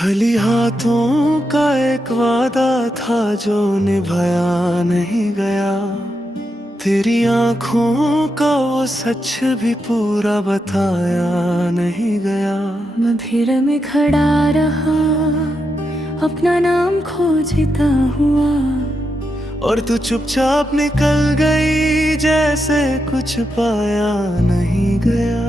खाली हाथों का एक वादा था जो निभाया नहीं गया। तेरी आंखों का वो सच भी पूरा बताया नहीं गया। मैं भीड़ में खड़ा रहा, अपना नाम खोजता हुआ, और तू चुपचाप निकल गई जैसे कुछ पाया नहीं गया।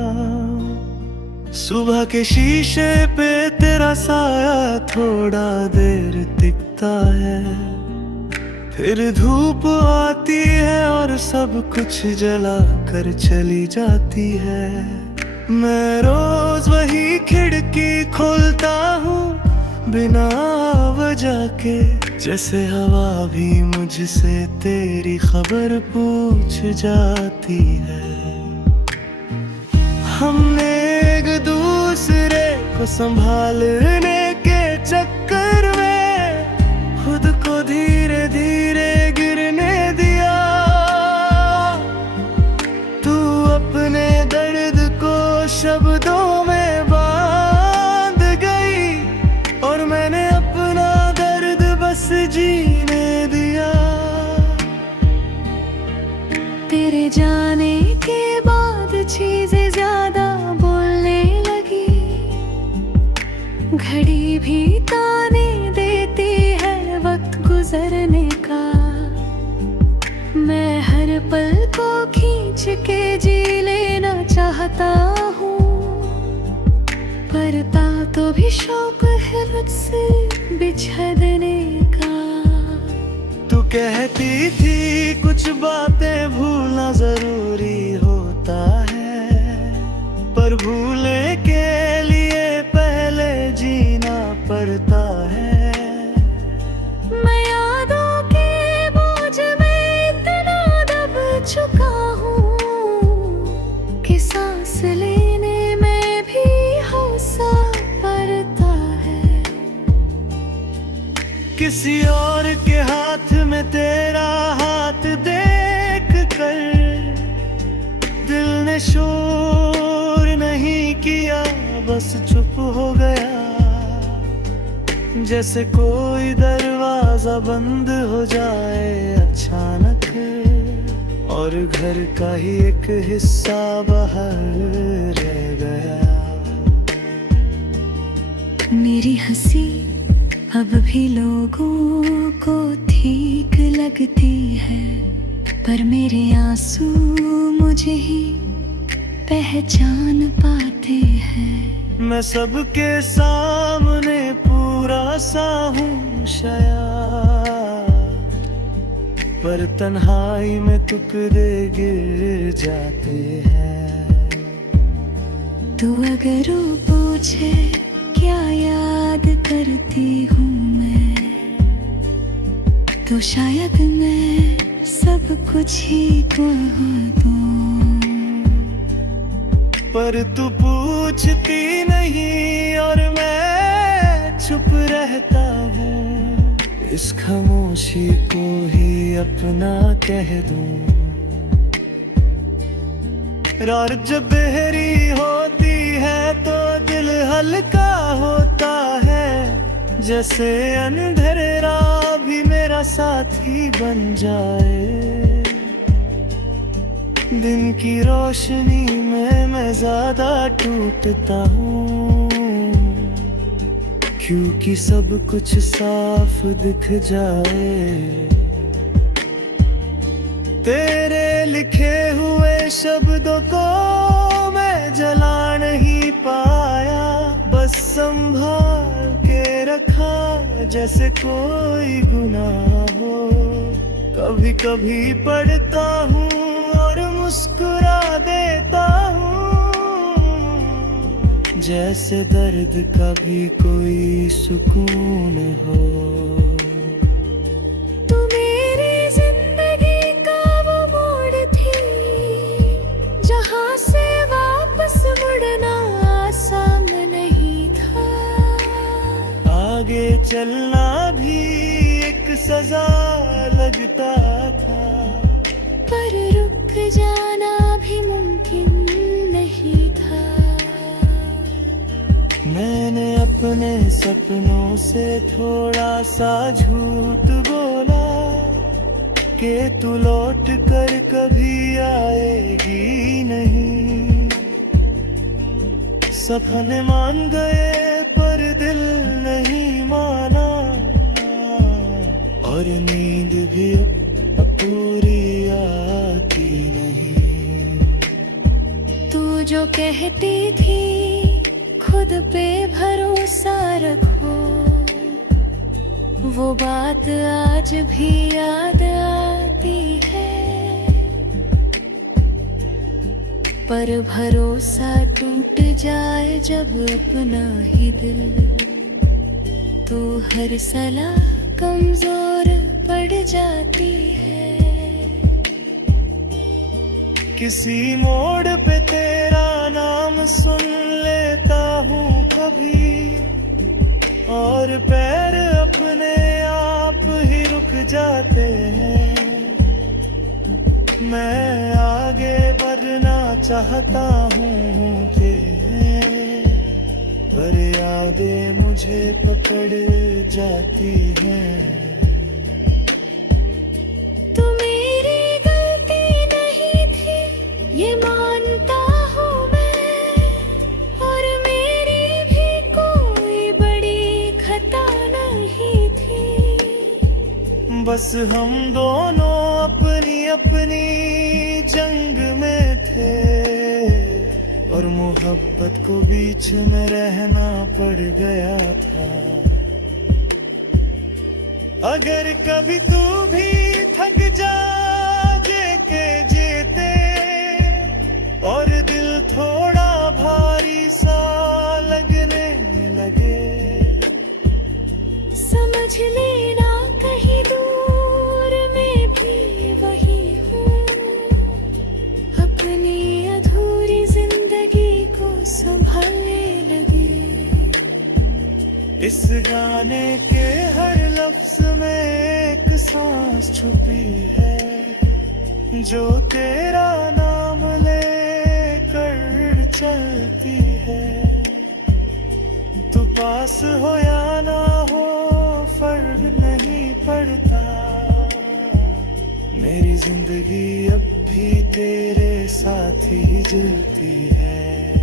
सुबह के शीशे पे तेरा साया थोड़ा देर दिखता है, फिर धूप आती है और सब कुछ जला कर चली जाती है। मैं रोज वही खिड़की खोलता हूँ बिना वजह के, जैसे हवा भी मुझसे तेरी खबर पूछ जाती है। हमने एक दूसरे को संभालने के चक्कर में खुद को धीरे धीरे गिरने दिया। तू अपने दर्द को शब्दों में बांध गई और मैंने अपना दर्द बस जीने दिया। तेरे जाने के बाद चीजें ज्यादा बोलने लगी, घड़ी भी ताने देती है वक्त गुजरने का। मैं हर पल को खींच के जी लेना चाहता हूँ, पर तो भी शौक है मुझसे बिछड़ने का। तू कहती थी कुछ बातें भूलना जरूरी होता है, पर भूलने के लिए पहले जीना पड़ता है। मैं यादों के बोझ में इतना दब चुका हूँ कि सांस लेने में भी हौसला पड़ता है। किसी और के हाथ में तेरा हाथ देख कर दिल ने शोर नहीं किया, बस चुप हो गया। जैसे कोई दरवाजा बंद हो जाए अचानक और घर का ही एक हिस्सा बाहर रह गया। मेरी हंसी अब भी लोगों को ठीक लगती है, पर मेरे आंसू मुझे ही पहचान पाते हैं। मैं सबके सामने पूरा सा हूँ शायद, पर तन्हाई में टुकड़े गिर जाते हैं। तू अगर पूछे क्या याद करती हूँ मैं, तो शायद मैं सब कुछ ही कह दूँ। पर तू पूछती नहीं और मैं चुप रहता हूँ, इस खामोशी को ही अपना कह दूँ। रात जब गहरी होती है तो दिल हल्का होता है, जैसे अंधेरा भी मेरा साथी बन जाए। दिन की रोशनी में मैं ज्यादा टूटता हूँ, क्योंकि सब कुछ साफ दिख जाए। तेरे लिखे हुए शब्दों को मैं जला नहीं पाया, बस संभाल के रखा जैसे कोई गुनाह हो। कभी कभी पढ़ता हूँ और मुस्कुरा देता हूँ, जैसे दर्द का भी कोई सुकून हो। तू मेरी जिंदगी का वो मोड़ थी जहाँ से वापस मुड़ना आसान नहीं था। आगे चलना भी एक सजा लगता था, पर रुक जाना भी मुमकिन नहीं था। मैंने अपने सपनों से थोड़ा सा झूठ बोला कि तू लौट कर कभी आएगी नहीं। सपने मान गए पर दिल नहीं माना, और नींद भी अब पूरी आती नहीं। तू जो कहती थी खुद पे भरोसा रखो, वो बात आज भी याद आती है। पर भरोसा टूट जाए जब अपना ही दिल, तो हर सलाह कमजोर पड़ जाती है। किसी मोड़ पे तेरा नाम सुन लेता हूँ कभी, और पैर अपने आप ही रुक जाते हैं। मैं आगे बढ़ना चाहता हूँ के, पर यादें मुझे पकड़ जाती हैं। तू मेरी गलती नहीं थी ये मानता हूँ मैं, और मेरी भी कोई बड़ी खता नहीं थी। बस हम दोनों अपनी अपनी जंग में थे, और मोहब्बत को बीच में रहना पड़ गया था। अगर कभी तू भी थक जाए के जीते, और दिल थोड़ा भारी सा लगने लगे, समझ लेना कहीं दूर में भी वही हूँ। अपनी अधूरी जिंदगी को संभालने लगी। इस गाने के हर लफ्ज में एक सांस छुपी है, जो तेरा नाम लेकर चलती है। तू पास हो या ना हो फर्क नहीं पड़ता, मेरी जिंदगी अब भी तेरे साथ ही जलती है।